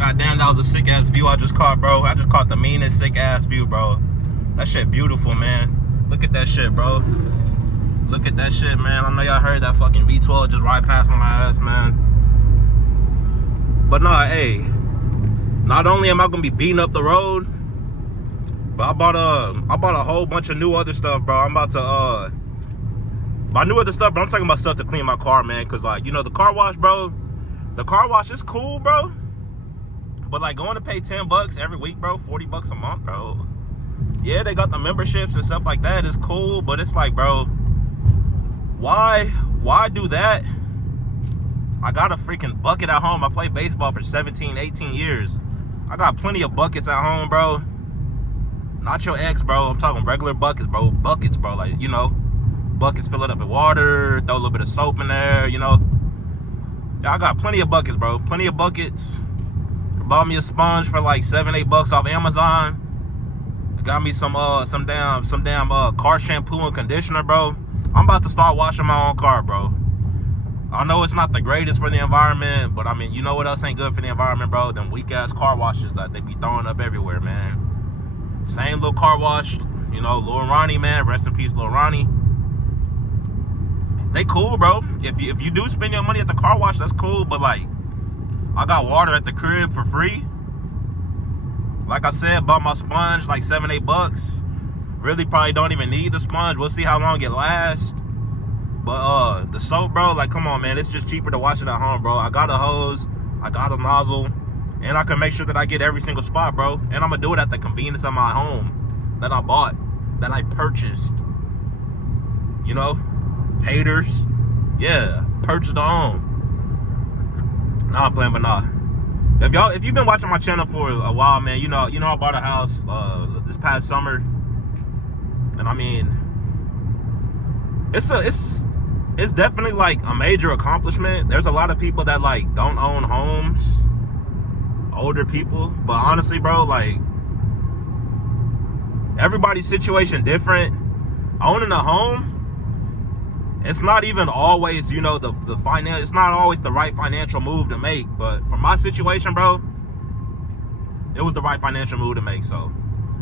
God damn, that was a sick ass view I just caught, bro. I just caught the meanest sick ass view, bro. That shit beautiful, man. Look at that shit, bro. Look at that shit, man. I know y'all heard that fucking V12 just ride past my ass, man. But nah, hey. Not only am I gonna be beating up the road, but I bought a whole bunch of new other stuff, bro. I'm about to buy new other stuff, but I'm talking about stuff to clean my car, man. Cause like, you know, the car wash, bro. The car wash is cool, bro. But like going to pay 10 bucks every week, bro, 40 bucks a month, bro. Yeah, they got the memberships and stuff like that. It's cool, but it's like, bro, why do that? I got a freaking bucket at home. I played baseball for 17, 18 years. I got plenty of buckets at home, bro. Not your ex, bro. I'm talking regular buckets, bro. Buckets, bro. Like, you know, buckets, fill it up with water, throw a little bit of soap in there, you know. Yeah, I got plenty of buckets, bro. Plenty of buckets. Bought me a sponge for like 7, 8 bucks off Amazon. Got me some damn car shampoo and conditioner, bro. I'm about to start washing my own car, bro. I know it's not the greatest for the environment, but I mean, you know what else ain't good for the environment, bro? Them weak ass car washes that they be throwing up everywhere, man. Same little car wash, you know, Lil Ronnie, man. Rest in peace, Lil Ronnie. They cool, bro. If you do spend your money at the car wash, that's cool. But like, I got water at the crib for free. Like I said, bought my sponge like 7, 8 bucks. Really probably don't even need the sponge. We'll see how long it lasts. But the soap, bro, like, come on, man. It's just cheaper to wash it at home, bro. I got a hose, I got a nozzle, and I can make sure that I get every single spot, bro. And I'm gonna do it at the convenience of my home that I bought, that I purchased. You know, haters, yeah, purchased the home. Nah, I'm playing, but nah. If you've been watching my channel for a while, man, you know I bought a house this past summer, and I mean, it's definitely like a major accomplishment. There's a lot of people that like don't own homes, older people, but honestly, bro, like everybody's situation different. Owning a home, it's not even always, you know, the finance. It's not always the right financial move to make. But for my situation, bro, it was the right financial move to make. So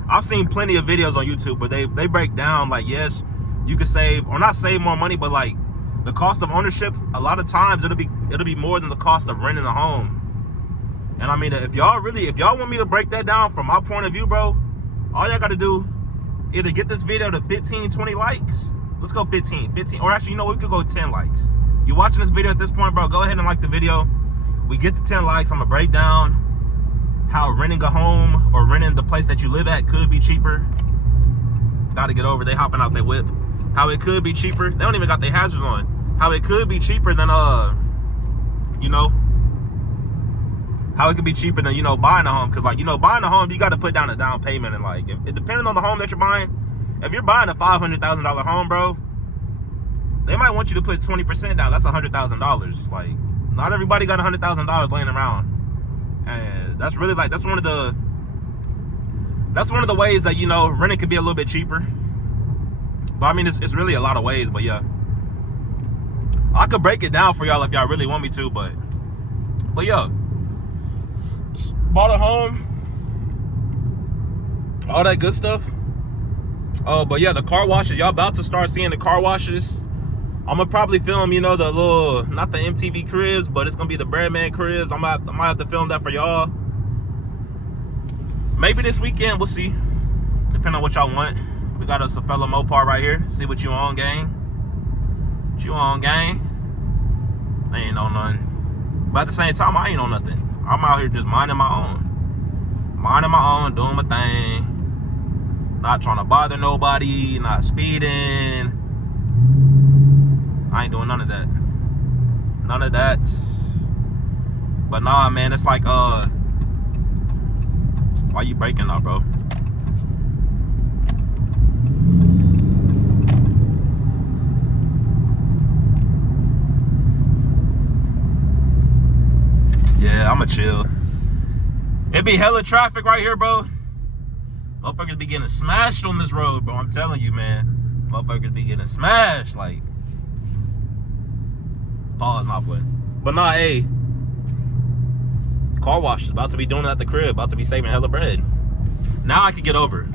I've seen plenty of videos on YouTube, but they break down like, yes, you can save or not save more money, but like the cost of ownership, a lot of times it'll be more than the cost of renting a home. And I mean, if y'all want me to break that down from my point of view, bro, all y'all got to do, either get this video to 15, 20 likes. Let's go 15, or actually, you know, we could go 10 likes. You watching this video at this point, bro, go ahead and like the video. We get to 10 likes, I'm gonna break down how renting a home or renting the place that you live at could be cheaper. Gotta get over, they hopping out their whip. How it could be cheaper. They don't even got their hazards on. How it could be cheaper than, you know, how it could be cheaper than, you know, buying a home. Cause like, you know, buying a home, you gotta put down a down payment. And like, if depending on the home that you're buying, if you're buying a $500,000 home, bro, they might want you to put 20% down. That's $100,000. Like, not everybody got $100,000 laying around, and that's really like that's one of the ways that, you know, renting could be a little bit cheaper. But I mean, it's really a lot of ways. But yeah, I could break it down for y'all if y'all really want me to. But yeah, bought a home, all that good stuff. Oh, but yeah, the car washes, y'all about to start seeing the car washes. I'm gonna probably film, you know, the little, not the MTV cribs, but it's gonna be the Breadman cribs. I might have to film that for y'all. Maybe this weekend, we'll see. Depending on what y'all want. We got us a fellow Mopar right here. See what you on, gang. What you on, gang? I ain't on nothing. But at the same time, I ain't on nothing. I'm out here just minding my own. Minding my own, doing my thing. Not trying to bother nobody, not speeding. I ain't doing none of that. None of that. But nah, man, it's like, why you breaking up, bro? Yeah, I'ma chill. It be hella traffic right here, bro. Motherfuckers be getting smashed on this road, bro. I'm telling you, man. Motherfuckers be getting smashed. Like, pause, not play. But nah, hey. car washes. About to be doing it at the crib. About to be saving hella bread. Now I can get over.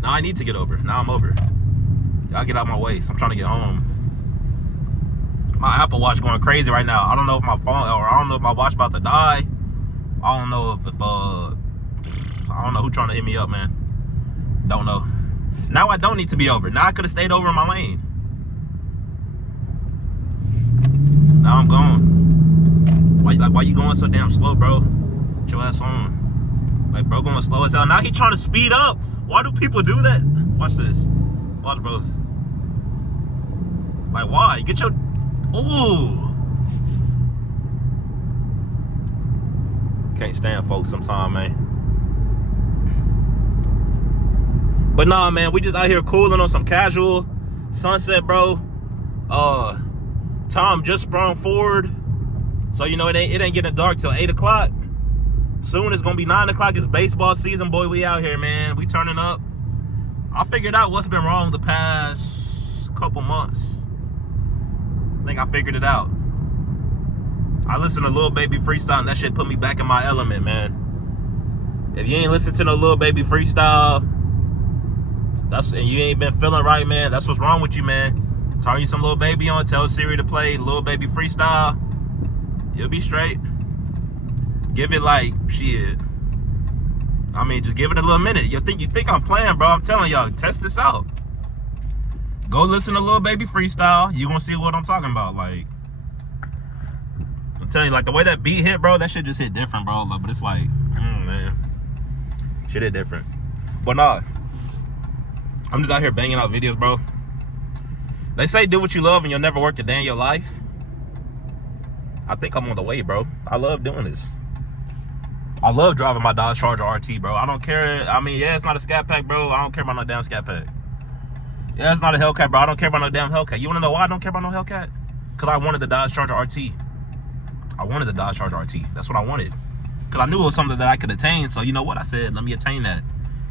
Now I need to get over. Now I'm over. Y'all get out my way. So I'm trying to get home. My Apple Watch going crazy right now. I don't know if my phone, or I don't know if my watch about to die. I don't know if I don't know who trying to hit me up, man. Don't know. Now I don't need to be over. Now I could have stayed over in my lane. Now I'm gone. Why you going so damn slow, bro? Get your ass on. Like, bro, going slow as hell. Now he trying to speed up. Why do people do that? Watch this. Watch, bro. Like, why? Get your... Ooh. Can't stand folks sometime, man. But nah, man, we just out here cooling on some casual sunset, bro. Tom just sprung forward. So, you know, it ain't getting dark till 8 o'clock. Soon it's gonna be 9 o'clock. It's baseball season, boy. We out here, man. We turning up. I figured out what's been wrong the past couple months. I think I figured it out. I listened to Lil Baby Freestyle, and that shit put me back in my element, man. If you ain't listened to no Lil Baby Freestyle, and you ain't been feeling right, man, that's what's wrong with you, man. Turn you some Lil Baby on, tell Siri to play Lil Baby Freestyle. You'll be straight. Give it like, shit. I mean, just give it a little minute. You think I'm playing, bro. I'm telling y'all, test this out. Go listen to Lil Baby Freestyle. You gonna see what I'm talking about. Like, I'm telling you, like, the way that beat hit, bro, that shit just hit different, bro. Like, but it's like, man, shit hit different. But nah, I'm just out here banging out videos, bro. They say do what you love and you'll never work a day in your life. I think I'm on the way, bro. I love doing this. I love driving my Dodge Charger RT, bro. I don't care. I mean, yeah, it's not a Scat Pack, bro. I don't care about no damn Scat Pack. Yeah, it's not a Hellcat, bro. I don't care about no damn Hellcat. You want to know why I don't care about no Hellcat? Because I wanted the Dodge Charger RT. I wanted the Dodge Charger RT. That's what I wanted. Because I knew it was something that I could attain. So, you know what? I said, let me attain that.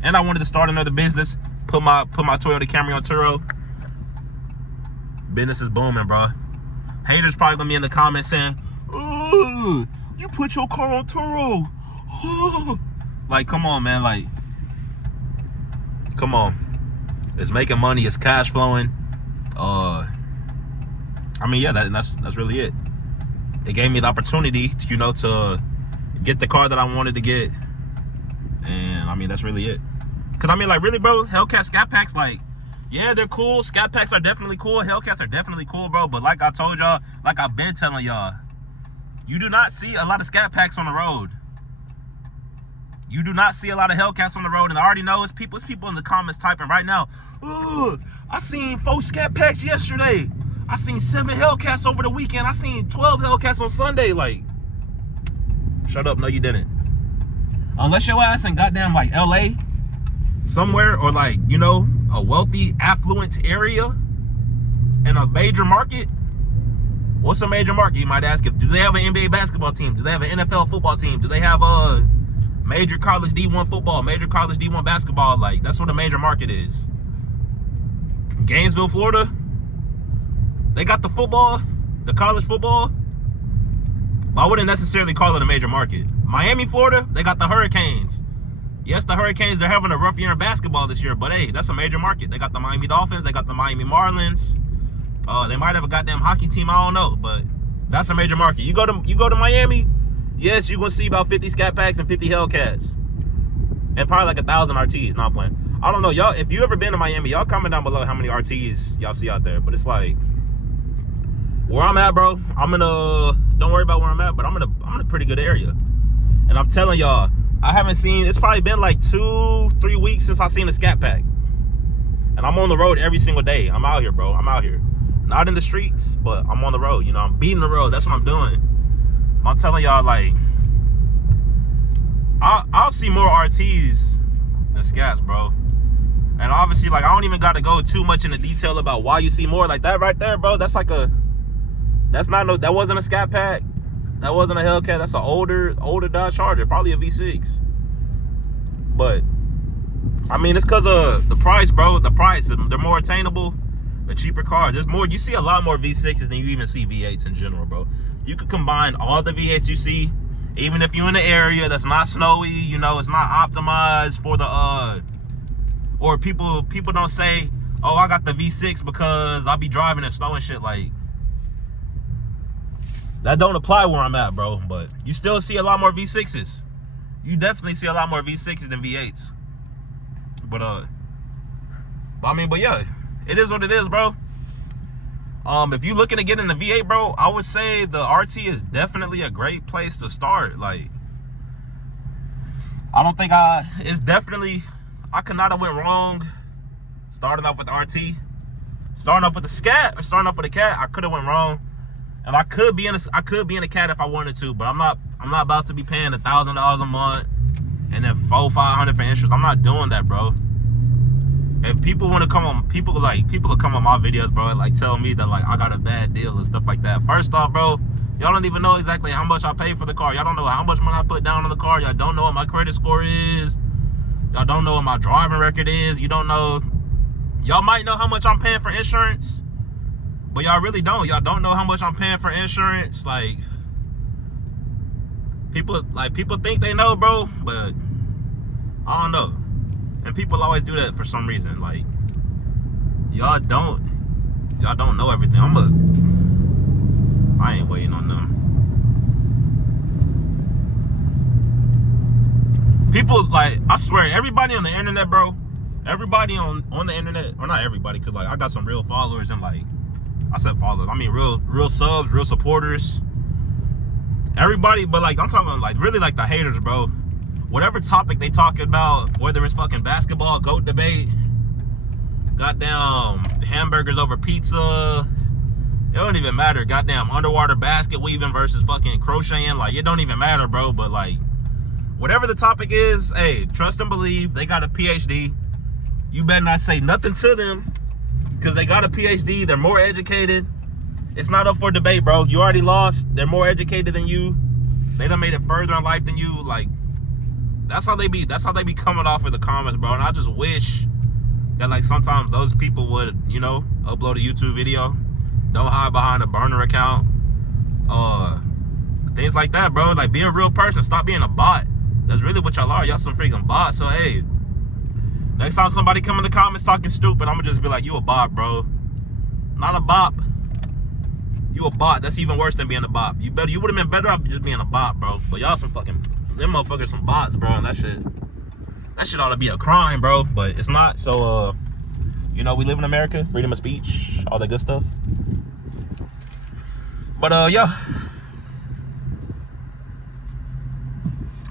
And I wanted to start another business. Put my Toyota Camry on Turo. Business is booming, bro. Haters probably going to be in the comments saying, oh, you put your car on Turo. Oh. Like, come on, man. Like, come on. It's making money. It's cash flowing. I mean, yeah, that's really it. It gave me the opportunity to, you know, to get the car that I wanted to get. And, I mean, that's really it. Because, I mean, like, really, bro, Hellcat Scat Packs, like, yeah, they're cool. Scat Packs are definitely cool. Hellcats are definitely cool, bro. But like I told y'all, like I've been telling y'all, you do not see a lot of Scat Packs on the road. You do not see a lot of Hellcats on the road. And I already know it's people in the comments typing right now. Oh, I seen 4 Scat Packs yesterday. I seen 7 Hellcats over the weekend. I seen 12 Hellcats on Sunday. Like, shut up. No, you didn't. Unless your ass in goddamn like LA somewhere, or like, you know, a wealthy, affluent area in a major market. What's a major market? You might ask. If do they have an NBA basketball team? Do they have an NFL football team? Do they have a major college D1 football, major college D1 basketball? Like, that's what a major market is. Gainesville, Florida, they got the football, the college football. I wouldn't necessarily call it a major market. Miami, Florida, they got the Hurricanes. Yes, the Hurricanes, they're having a rough year in basketball this year, but hey, that's a major market. They got the Miami Dolphins, they got the Miami Marlins. They might have a goddamn hockey team, I don't know, but that's a major market. You go to Miami, yes, you're gonna see about 50 Scat Packs and 50 Hellcats. And probably like 1,000 RTs, not playing. I don't know, y'all, if you ever been to Miami, y'all comment down below how many RTs y'all see out there. But it's like, where I'm at, bro, don't worry about where I'm at, but I'm in a pretty good area. And I'm telling y'all, I haven't seen, it's probably been like 2-3 weeks since I seen a Scat Pack. And I'm on the road every single day. I'm out here, bro. I'm out here. Not in the streets, but I'm on the road. You know, I'm beating the road. That's what I'm doing. I'm telling y'all, like, I'll see more RTs than Scats, bro. And obviously, like, I don't even got to go too much into detail about why you see more. Like, that right there, bro, that's like that wasn't a Scat Pack. That wasn't a Hellcat. That's an older Dodge Charger, probably a V6. But, I mean, it's because of the price, bro. The price, they're more attainable. The cheaper cars. There's more. You see a lot more V6s than you even see V8s in general, bro. You could combine all the V8s you see Even if you're in an area that's not snowy, you know, it's not optimized for the or people don't say, oh, I got the V6 because I'll be driving in snow and shit. Like, that don't apply where I'm at, bro. But you still see a lot more V6s. You definitely see a lot more V6s than V8s. But yeah, it is what it is, bro. If you're looking to get in the V8, bro, I would say the RT is definitely a great place to start. Like, I don't think it's definitely, I could not have went wrong starting off with the RT. Starting off with the Scat or starting off with the Cat, I could have went wrong. And I could be in a Cat if I wanted to, but I'm not about to be paying $1,000 a month and then $400-500 for insurance. I'm not doing that, bro. And people want to come on, people will come on my videos, bro, and like tell me that like I got a bad deal and stuff like that. First off, bro, y'all don't even know exactly how much I pay for the car. Y'all don't know how much money I put down on the car. Y'all don't know what my credit score is. Y'all don't know what my driving record is. You don't know. Y'all might know how much I'm paying for insurance, but y'all really don't. Y'all don't know how much I'm paying for insurance. Like, people think they know, bro, but I don't know. And people always do that for some reason. Like, y'all don't know everything. I ain't waiting on them. People, like, I swear, everybody on the internet, bro, everybody on the internet, or not everybody, because like I got some real followers, and like I said followers, I mean real subs, real supporters, everybody. But like, I'm talking like really like the haters, bro. Whatever topic they talk about, whether it's fucking basketball, GOAT debate, goddamn hamburgers over pizza, it don't even matter. Goddamn underwater basket weaving versus fucking crocheting, like, it don't even matter, bro. But like, whatever the topic is, hey, trust and believe, they got a PhD. You better not say nothing to them, because they got a PhD. They're more educated. It's not up for debate, bro. You already lost. They're more educated than you. They done made it further in life than you. Like, that's how they be coming off in the comments, bro. And I just wish that like sometimes those people would, you know, upload a YouTube video. Don't hide behind a burner account. Things like that, bro. Like, be a real person. Stop being a bot. That's really what y'all are. Y'all some freaking bots. So hey, next time somebody come in the comments talking stupid, I'm gonna just be like, you a bot, bro. Not a bot. You a bot. That's even worse than being a bot. You would have been better off just being a bot, bro. But y'all some fucking, them motherfuckers some bots, bro. And that shit ought to be a crime, bro. But it's not. So you know, we live in America, freedom of speech, all that good stuff. But yeah,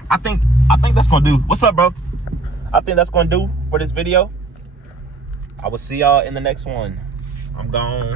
I think that's gonna do. What's up, bro? I think that's gonna do for this video. I will see y'all in the next one. I'm gone.